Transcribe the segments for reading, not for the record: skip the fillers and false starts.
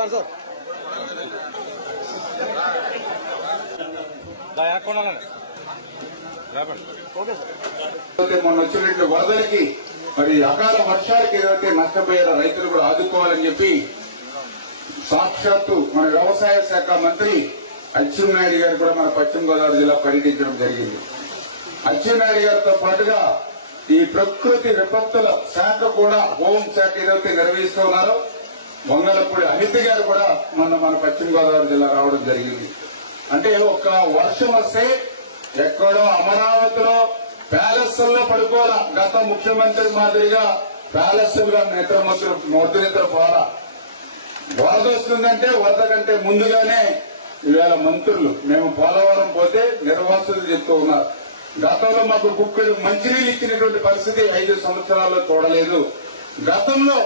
మొన్న వచ్చినటువంటి వరదలకి మరి అకాల వర్షాలకి ఏదైతే నష్టపోయారో రైతులు కూడా ఆదుకోవాలని చెప్పి సాక్షాత్తు మన వ్యవసాయ శాఖ మంత్రి అచ్చెన్నాయుడు గారు కూడా మన పశ్చిమ గోదావరి జిల్లా పర్యటించడం జరిగింది. అచ్చెన్నాయుడు గారితో పాటుగా ఈ ప్రకృతి విపత్తుల శాఖ కూడా హోం శాఖ ఏదైతే నిర్వహిస్తున్నారో వంగలపూడి అనిత గారు కూడా మన పశ్చిమ గోదావరి జిల్లా రావడం జరిగింది. అంటే ఒక వర్షం వస్తే ఎక్కడో అమరావతిలో ప్యాలెస్లో పడుకోవాలా, గత ముఖ్యమంత్రి మాదిరిగా ప్యాలెస్లుగా నిద్ర పోవాలా. వరద వస్తుందంటే వరద కంటే ముందుగానే ఇవాళ మంత్రులు మేము పోలవరం పోతే నిర్వాసులు చెప్తూ ఉన్నారు. గతంలో మాకు కుక్కడు మంచినీళ్ళు ఇచ్చినటువంటి పరిస్థితి 5 సంవత్సరాల్లో చూడలేదు. గతంలో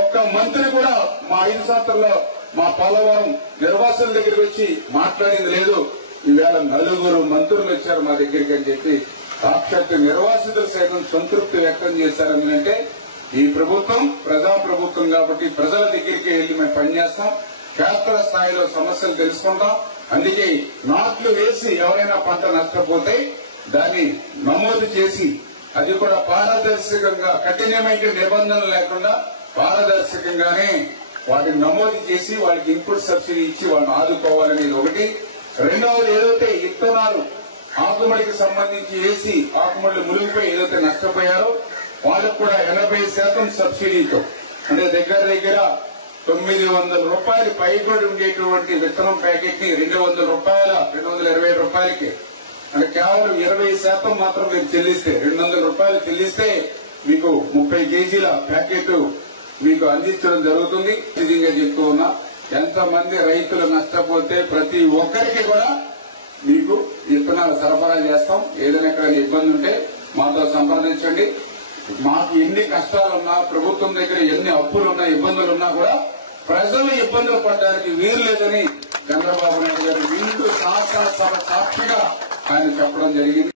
ఒక్క మంత్రి కూడా మా 5 సంవత్సరాల్లో మా పోలవరం నిర్వాసుల దగ్గరికి వచ్చి మాట్లాడింది లేదు. ఈవేళ 4 మంత్రులు వచ్చారు మా దగ్గరికి అని చెప్పి సాక్షాత్ నిర్వాసితులు సైతం సంతృప్తి వ్యక్తం చేశారని. ఈ ప్రభుత్వం ప్రజాప్రభుత్వం కాబట్టి ప్రజల దగ్గరికి వెళ్లి మేము పనిచేస్తాం, క్షేత్ర స్థాయిలో సమస్యలు తెలుసుకుంటాం. అందుకే నాట్లు వేసి ఎవరైనా పంట నష్టపోతే దాన్ని నమోదు చేసి అది కూడా పారదర్శకంగా కఠినమైన నిబంధనలు లేకుండా పారదర్శకంగానే వాటిని నమోదు చేసి వాళ్ళకి ఇన్పుట్ సబ్సిడీ ఇచ్చి వాళ్ళని ఆదుకోవాలనేది ఒకటి. రెండవది ఏదైతే విత్తనాలు ఆకుమడికి సంబంధించి వేసి ఆకుమడి మునిగిపోయి ఏదైతే నష్టపోయారో వాళ్ళకు కూడా 80% సబ్సిడీతో, అంటే దగ్గర 900 రూపాయలు పైబడి ఉండేటువంటి విత్తనం ప్యాకెట్ ని 200 రూపాయల 220 రూపాయలకి, అంటే కేవలం 20% మాత్రం మీరు చెల్లిస్తే 200 రూపాయలు చెల్లిస్తే మీకు 30 కేజీల ప్యాకెట్ మీకు అందించడం జరుగుతుంది. ఇదిగా చెప్తూ ఉన్నా, ఎంతమంది రైతులు నష్టపోతే ప్రతి ఒక్కరికి కూడా మీకు విత్తనాలు సరఫరా చేస్తాం. ఏదైనా ఎక్కడైనా ఇబ్బంది ఉంటే మాతో సంప్రదించండి. మాకు ఎన్ని కష్టాలున్నా, ప్రభుత్వం దగ్గర ఎన్ని అప్పులున్నా, ఇబ్బందులున్నా కూడా ప్రజలు ఇబ్బందులు పడడానికి వీలు లేదని చంద్రబాబు నాయుడు గారు నిండు శాసనసభ సాక్షిగా ఆయన చెప్పడం జరిగింది.